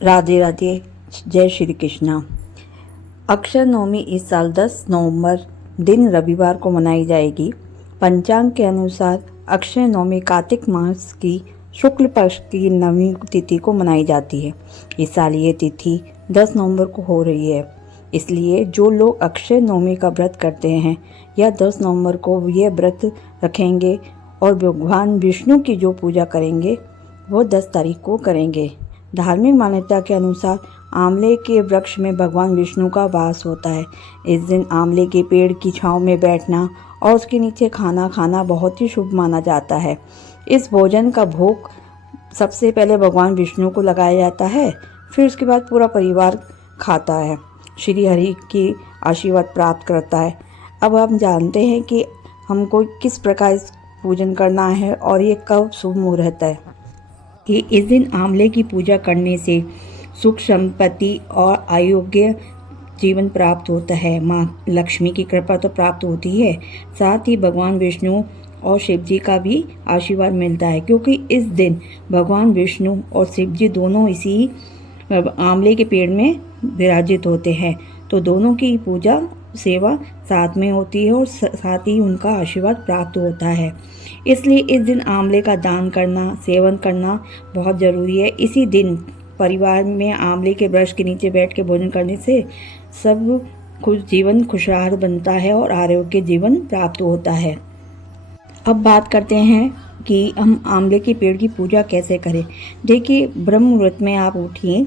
राधे राधे, जय श्री कृष्णा। अक्षय नवमी इस साल 10 नवंबर दिन रविवार को मनाई जाएगी। पंचांग के अनुसार अक्षय नवमी कार्तिक मास की शुक्ल पक्ष की नवमी तिथि को मनाई जाती है। इस साल ये तिथि 10 नवंबर को हो रही है, इसलिए जो लोग अक्षय नवमी का व्रत करते हैं या 10 नवंबर को ये व्रत रखेंगे और भगवान विष्णु की जो पूजा करेंगे वो 10 तारीख को करेंगे। धार्मिक मान्यता के अनुसार आंवले के वृक्ष में भगवान विष्णु का वास होता है। इस दिन आंवले के पेड़ की छांव में बैठना और उसके नीचे खाना खाना बहुत ही शुभ माना जाता है। इस भोजन का भोग सबसे पहले भगवान विष्णु को लगाया जाता है, फिर उसके बाद पूरा परिवार खाता है, श्री हरि की आशीर्वाद प्राप्त करता है। अब हम जानते हैं कि हमको किस प्रकार पूजन करना है और ये कब शुभ मुहूर्त है। कि इस दिन आंवले की पूजा करने से सुख संपत्ति और आरोग्य जीवन प्राप्त होता है। माँ लक्ष्मी की कृपा तो प्राप्त होती है, साथ ही भगवान विष्णु और शिव जी का भी आशीर्वाद मिलता है, क्योंकि इस दिन भगवान विष्णु और शिव जी दोनों इसी आंवले के पेड़ में विराजित होते हैं, तो दोनों की पूजा सेवा साथ में होती है और साथ ही उनका आशीर्वाद प्राप्त होता है। इसलिए इस दिन आंवले का दान करना, सेवन करना बहुत ज़रूरी है। इसी दिन परिवार में आंवले के वृक्ष के नीचे बैठ के भोजन करने से सब जीवन खुशहाल बनता है और आरोग्य जीवन प्राप्त होता है। अब बात करते हैं कि हम आंवले के पेड़ की पूजा कैसे करें। देखिए, ब्रह्म मुहूर्त में आप उठिए,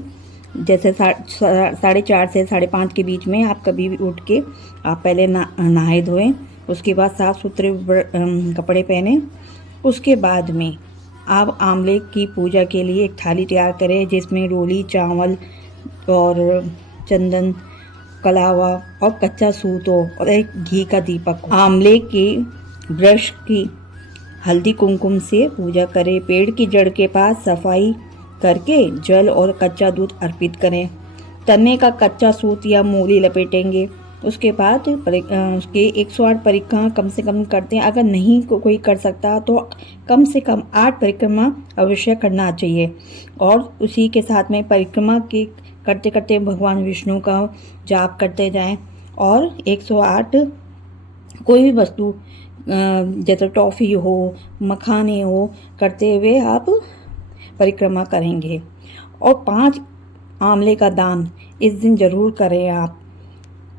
जैसे 4:30 से 5:30 के बीच में आप कभी भी उठ के आप पहले नहाए धोएं, उसके बाद साफ सुथरे कपड़े पहने। उसके बाद में आप आंवले की पूजा के लिए एक थाली तैयार करें, जिसमें रोली, चावल और चंदन, कलावा और कच्चा सूत हो और एक घी का दीपक हो। आंवले के वृक्ष की हल्दी कुमकुम से पूजा करें। पेड़ की जड़ के पास सफाई करके जल और कच्चा दूध अर्पित करें। तने का कच्चा सूत या मूली लपेटेंगे। उसके बाद उसके 108 परिक्रमा कम से कम करते हैं। अगर नहीं कोई कर सकता तो कम से कम 8 परिक्रमा अवश्य करना चाहिए, और उसी के साथ में परिक्रमा की करते करते भगवान विष्णु का जाप करते जाएं। और 108 कोई भी वस्तु जैसे टॉफ़ी हो, मखाने हो, करते हुए आप परिक्रमा करेंगे। और 5 आंवले का दान इस दिन जरूर करें आप।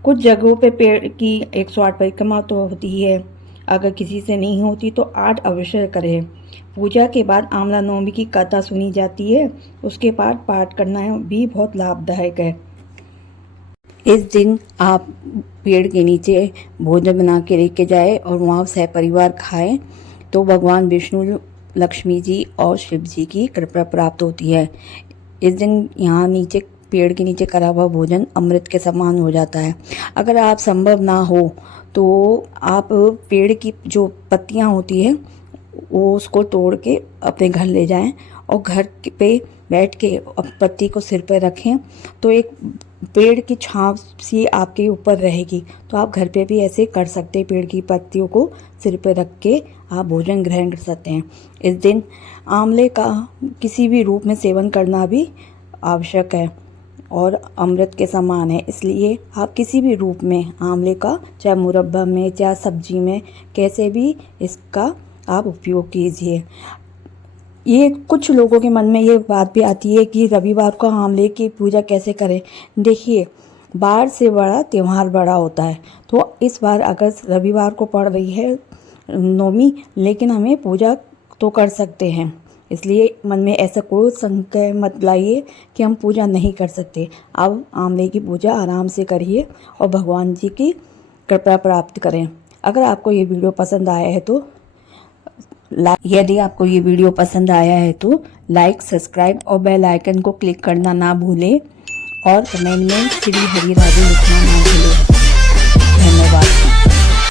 कुछ जगहों पे पेड़ की 108 परिक्रमा तो होती है, अगर किसी से नहीं होती तो 8 अवश्य करें। पूजा के बाद आंवला नवमी की कथा सुनी जाती है, उसके बाद पाठ करना भी बहुत लाभदायक है। इस दिन आप पेड़ के नीचे भोजन बना के लेके जाए और वहाँ सहपरिवार खाएं, तो भगवान विष्णु, लक्ष्मी जी और शिव जी की कृपा प्राप्त होती है। इस दिन यहाँ नीचे पेड़ के नीचे करा हुआ भोजन अमृत के समान हो जाता है। अगर आप संभव ना हो तो आप पेड़ की जो पत्तियाँ होती है वो उसको तोड़ के अपने घर ले जाएं और घर पे बैठ के पत्ती को सिर पे रखें, तो एक पेड़ की छाँव सी आपके ऊपर रहेगी। तो आप घर पे भी ऐसे कर सकते हैं, पेड़ की पत्तियों को सिर पे रख के आप भोजन ग्रहण कर सकते हैं। इस दिन आंवले का किसी भी रूप में सेवन करना भी आवश्यक है और अमृत के समान है, इसलिए आप किसी भी रूप में आंवले का, चाहे मुरब्बा में, चाहे सब्जी में, कैसे भी इसका आप उपयोग कीजिए। ये कुछ लोगों के मन में ये बात भी आती है कि रविवार को आंवले की पूजा कैसे करें। देखिए, बार से बड़ा त्यौहार बड़ा होता है, तो इस बार अगर रविवार को पड़ रही है नवमी, लेकिन हमें पूजा तो कर सकते हैं, इसलिए मन में ऐसा कोई संशय मत लाइए कि हम पूजा नहीं कर सकते। अब आंवले की पूजा आराम से करिए और भगवान जी की कृपा प्राप्त करें। अगर आपको ये वीडियो पसंद आया है तो यदि आपको ये वीडियो पसंद आया है तो लाइक, सब्सक्राइब और बेल आइकन को क्लिक करना ना भूलें और कमेंट में श्री हरि राधे लिखना ना भूलें। धन्यवाद।